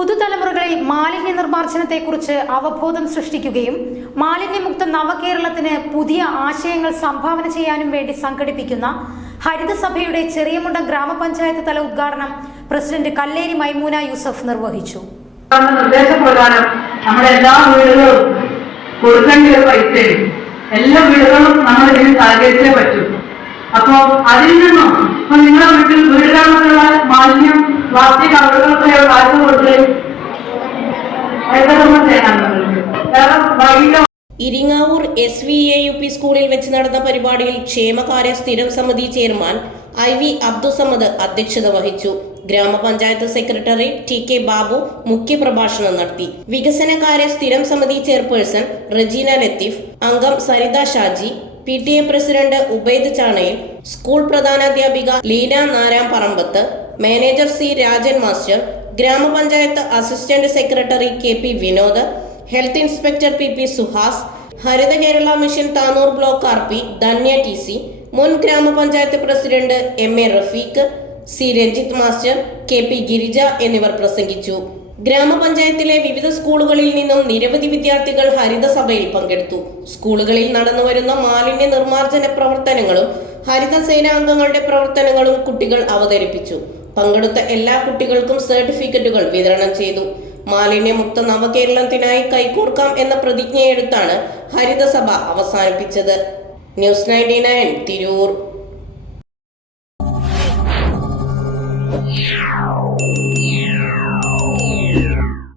പുതുതലമുറകളിൽ മാലിന്യ നിർമ്മാർജനത്തെക്കുറിച്ച് അവബോധം സൃഷ്ടിക്കുകയും മാലിന്യമുക്ത നവകേരളത്തിന് പുതിയ ആശയങ്ങൾ സംഭാവന ചെയ്യാനും വേണ്ടി സംഘടിപ്പിക്കുന്ന ഹരിതസഭയുടെ ചെറിയമുണ്ടം ഗ്രാമപഞ്ചായത്ത് തല ഉദ്ഘാടനം പ്രസിഡന്റ് കല്ലേരി മൈമൂന യൂസഫ് നിർവഹിച്ചു. എല്ലാ വീടുകളും നമ്മൾ ഇതിന് സഹകരിച്ചേ പറ്റൂ. അപ്പോ അതിൽ നിന്നും നിങ്ങളുടെ വീട്ടിൽ വീടുകളിലുള്ള Iringavoor S V A U P സ്കൂളിൽ വെച്ച് നടന്ന പരിപാടിയിൽ ക്ഷേമകാര്യ സ്ഥിരം സമിതി ചെയർമാൻ ഐ വി അബ്ദുസമ്മദ് അധ്യക്ഷത വഹിച്ചു. ഗ്രാമപഞ്ചായത്ത് സെക്രട്ടറി ടി കെ ബാബു മുഖ്യപ്രഭാഷണം നടത്തി. വികസനകാര്യ സ്ഥിരം സമിതി ചെയർപേഴ്സൺ റജീന ലത്തീഫ് അംഗം Saritha Shaji P T A president Ubaid ചാണയിൽ school പ്രധാനാധ്യാപിക Leena Naramparambath manager C Rajan master ഗ്രാമപഞ്ചായത്ത് assistant secretary K P Vinod health inspector P P Suhas Haritha Kerala mission Tanur block R P Dhanya T C മുൻ ഗ്രാമപഞ്ചായത്ത് president M A Rafeeq C Ranjith master K P Girija എന്നിവർ പ്രസംഗിച്ചു. ഗ്രാമപഞ്ചായത്തിലെ വിവിധ സ്കൂളുകളിൽ നിന്നും നിരവധി വിദ്യാർത്ഥികൾ ഹരിതസഭയിൽ പങ്കെടുത്തു. സ്കൂളുകളിൽ നടന്നുവരുന്ന മാലിന്യ നിർമ്മാർജന പ്രവർത്തനങ്ങളും ഹരിതസേന അംഗങ്ങളുടെ പ്രവർത്തനങ്ങളും കുട്ടികൾ അവതരിപ്പിച്ചു. പങ്കെടുത്ത എല്ലാ കുട്ടികൾക്കും സർട്ടിഫിക്കറ്റുകൾ വിതരണം ചെയ്തു. മാലിന്യമുക്ത നവകേരളത്തിനായി കൈകോർക്കാം എന്ന പ്രതിജ്ഞയെടുത്താണ് ഹരിതസഭ അവസാനിപ്പിച്ചത്. News ninety nine Tirur.